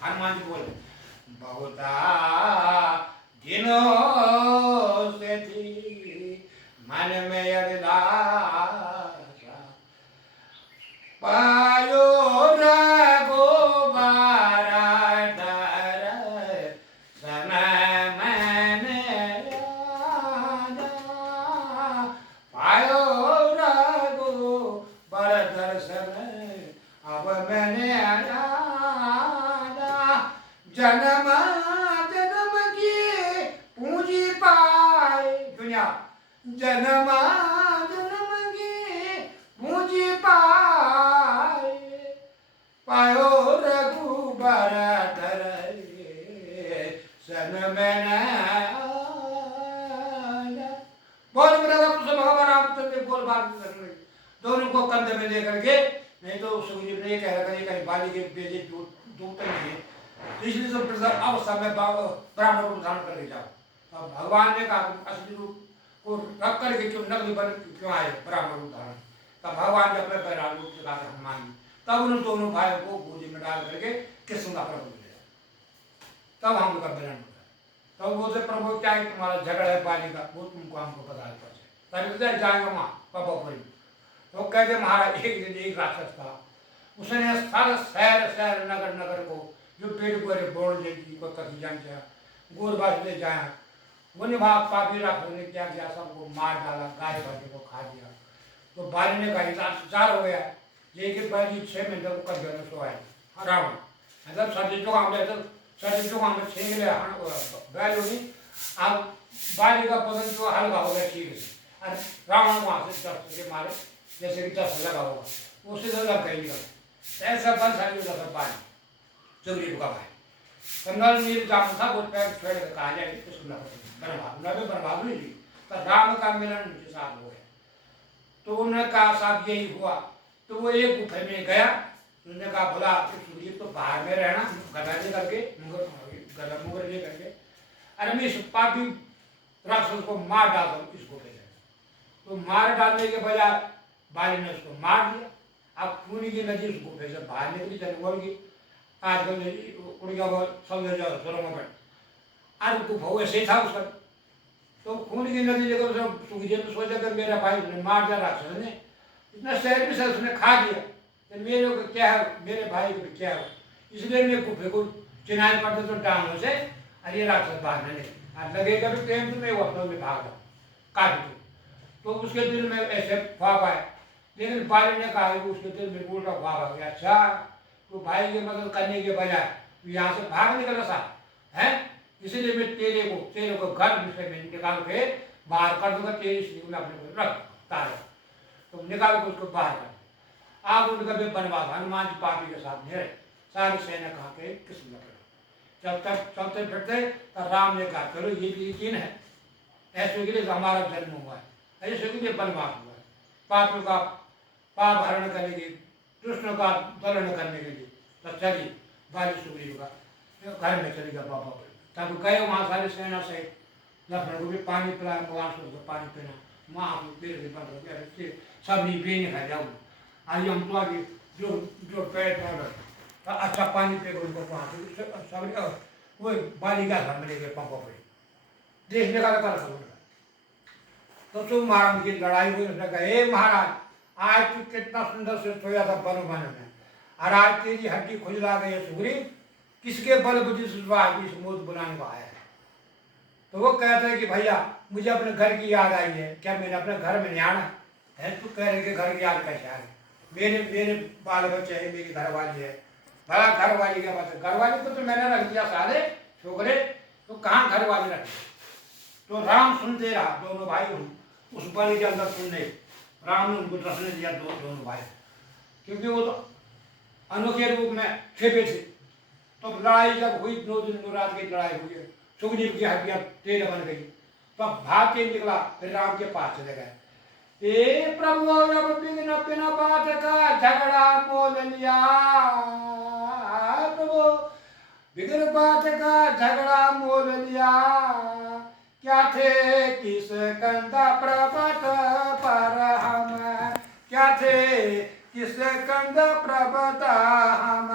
हनुमान जी बोले बहुता दिनों से थी मन में अभिलाषा पायो रघुबर दर्शन मैंने आजा पायो रघुबर दर्शन अब मैंने आजा जन्म जन्म की पूंजी पाए दुनिया जन्म जन्म की पूंजी पाए पायो रघुबर दर्शन मैंने बोल मेरा भगवान रामचंद्र बोल बात दोनों को कंधे में लेकर के नहीं तो सुग्रीव ने कह रखा कहीं बाली के बेजे दूत नहीं है इसलिए सब अवस्था में ब्राह्मण रूप धारण कर ले जाओ। अब भगवान ने कहा असली रूप को रख करके क्यों नकली बन क्यों आए ब्राह्मण रूप धारण। तब भगवान ने अपने बैराग रूप से कहा हनुमान जी तब उन दोनों भाइयों को गोदी में डाल करके कृष्ण का प्रभु ले तब हम लोग का मिलन होता है। तब बोलते प्रभु क्या है तुम्हारा झगड़ा है बाली का वो तुमको हमको बता तभी तो जाएंगे वहाँ पापापुरी। तो कहते महाराज एक दिन एक राक्षस था उसने सारा शहर शहर नगर नगर को जो पेड़ गोरे बोल लेगी को कभी जान गया गोरबाज ले जाए वो निभाग पापी राक्षस ने क्या किया सबको मार डाला गाय भाजी को खा दिया। तो बाली ने कहा इंतजार हो गया लेकिन बाली 6 महीने को कर देना सो आए रावण मतलब सर्दी चुका में 6 मिले बैल होगी अब बाली का पतन जो हल्का हो गया ठीक है और रावण वहां से 10 के मारे जैसे कि 10 लगा होगा उसी तरह लग गई ऐसा बन सारी लगा पानी सुग्रीव का भाई कंगल नील जाम था वो पैर छोड़ के कहा जाए तो सुनना बर्बाद नहीं ली तो राम का मिलन उनके साथ हो गया। तो उन्होंने कहा साहब यही हुआ तो वो एक गुफे में गया उन्होंने कहा बोला सुग्रीव तो बाहर में रहना गदा ले करके मुगर ले करके अरे मैं इस पापी राक्षस को मार डाल दूँ इस गुफे में। तो मार डालने के बजाय बाली ने उसको मार दिया। अब खूनी की नदी उस गुफे से बाहर निकली जनगोल की आजकल उड़ गया वो सब स्वरों में आज गुफा वैसे ही था उसका। तो खून की नदी लेकर सुग्रीव ने सोचा कि मेरा भाई ने मार दिया राक्षस ने इतना शहर भी से उसने खा दिया तो मेरे को क्या है मेरे भाई को क्या है इसलिए मैं गुफे को चिनाई पड़ते तो डांगों से अरे राक्षस भागने लगे लगेगा भी प्रेम तो मैं वक्तों में भाग रहा काट दू। तो उसके दिल में ऐसे ख्वाब आए लेकिन बाली ने कहा उसके दिल में उल्टा ख्वाब आ गया अच्छा तो भाई की मदद करने के बजाय यहाँ से भाग निकल सा है इसलिए मैं तेरे को घर से में निकाल के बाहर कर दूंगा तेरी स्त्री में अपने को रख तारे तो निकाल के उसको बाहर कर आप उनका भी बनवा हनुमान जी पापी के साथ मेरे सारी सेना कहा के कृष्ण जब तक चलते फिरते तब राम ने कहा चलो ये भी यकीन है ऐसे के लिए हमारा जन्म हुआ है ऐसे के लिए बनवास हुआ है पापियों का पाप हरण करने के कृष्ण का दलन करने के लिए तब चली बाली सुग्रीव का घर में चली गया पापा पर तब गए वहाँ सारी सेना से लक्ष्मण को भी पानी पिलाया भगवान को पानी पीना वहाँ पेड़ से बंद हो गया सब नहीं पीने खा जाओ आज हम तो आगे जो जो पेड़ अच्छा पानी पे उनको वहाँ से सब वो बाली का घर में ले गए पापा पर देखने का कर तो तुम महाराज की लड़ाई हुई उसने कहा हे महाराज आज तू कितना सुंदर से सोया था वन में और आज तेरी हड्डी खुजला गई है सुग्रीव किसके बल बुद्धि इस मौत बुलाने को आया है। तो वो कहता है कि भैया मुझे अपने घर की याद आई है क्या मैंने अपने घर में नहीं आना है तू कह रहे कि घर की याद कैसे आ रही मेरे मेरे बाल बच्चे है मेरी घरवाली है भला घरवाली क्या बात है घरवाली को तो मैंने रख दिया सारे छोकरे तो कहाँ घरवाली रख तो राम सुनते रहा दोनों भाई उस बलि के अंदर सुनने राम ने उनको रखने दिया दोनों भाई क्योंकि वो तो अनोखे रूप में छिपे थे। तो लड़ाई जब हुई 2 दिन 2 रात की लड़ाई हुई सुग्रीव की हड्डियां तेल बन गई। तो भाग के निकला, फिर राम के पास चले गए। ए प्रभु अब बिन बिना बात का झगड़ा मोल लिया, प्रभु बिगड़ बात का झगड़ा मोल लिया। क्या थे किस कंधा पर्वत पर हम, क्या थे किस कंधा पर्वत हम,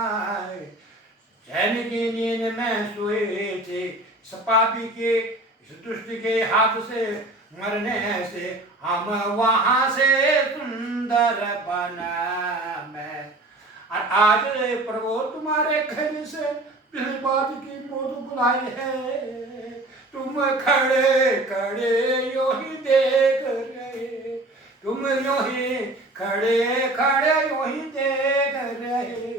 चैन की नींद में सोए थे, इस पापी के इस दुष्ट के हाथ से मरने से हम वहां से सुंदर बना मैं। और आज प्रभु तुम्हारे घर से इस बात की मौत बुलाई है, तुम खड़े खड़े यो ही देख रहे, तुम यो ही खड़े खड़े यो ही देख रहे।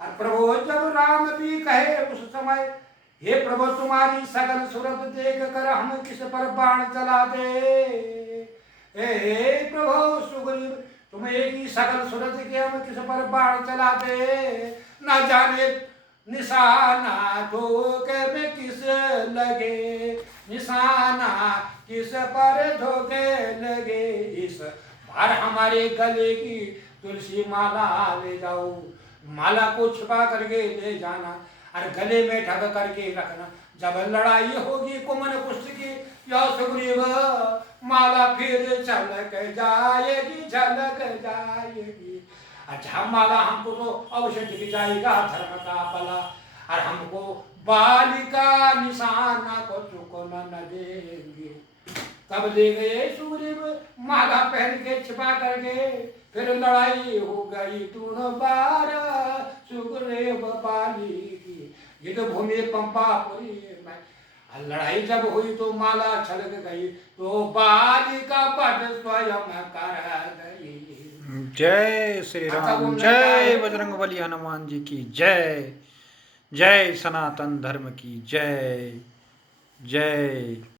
और प्रभु जब राम भी कहे उस समय, हे प्रभु तुम्हारी सकल सूरत देख कर हम किस पर बाण चला दे। हे प्रभु सुग्रीव तुम एक ही सकल सूरत के हम किस पर बाण चला दे। न जाने निशाना धोखे में किस लगे, निशाना किस पर धोखे लगे। इस बार हमारे गले की तुलसी माला ले जाओ, माला को छिपा करके ले जाना और गले में ढक करके रखना। जब लड़ाई होगी कुमन कुश्त की, या सुग्रीव माला फिर झलक जाएगी झलक जाएगी। अच्छा माला हमको तो अवश्य दिख जाएगा धर्म का भला, और हमको बालिका निशाना को चुकना न देंगे। तब ले गए सुग्रीव माला पहन के छिपा करके, फिर लड़ाई हो गई दोनों बार सुग्रीव बाली की। ये तो भूमि पंपापुरी में लड़ाई जब हुई तो माला छलक गई, तो बालिका पट स्वयं कर गई। जय श्री राम, जय बजरंगबली हनुमान जी की जय, जय सनातन धर्म की जय, जय।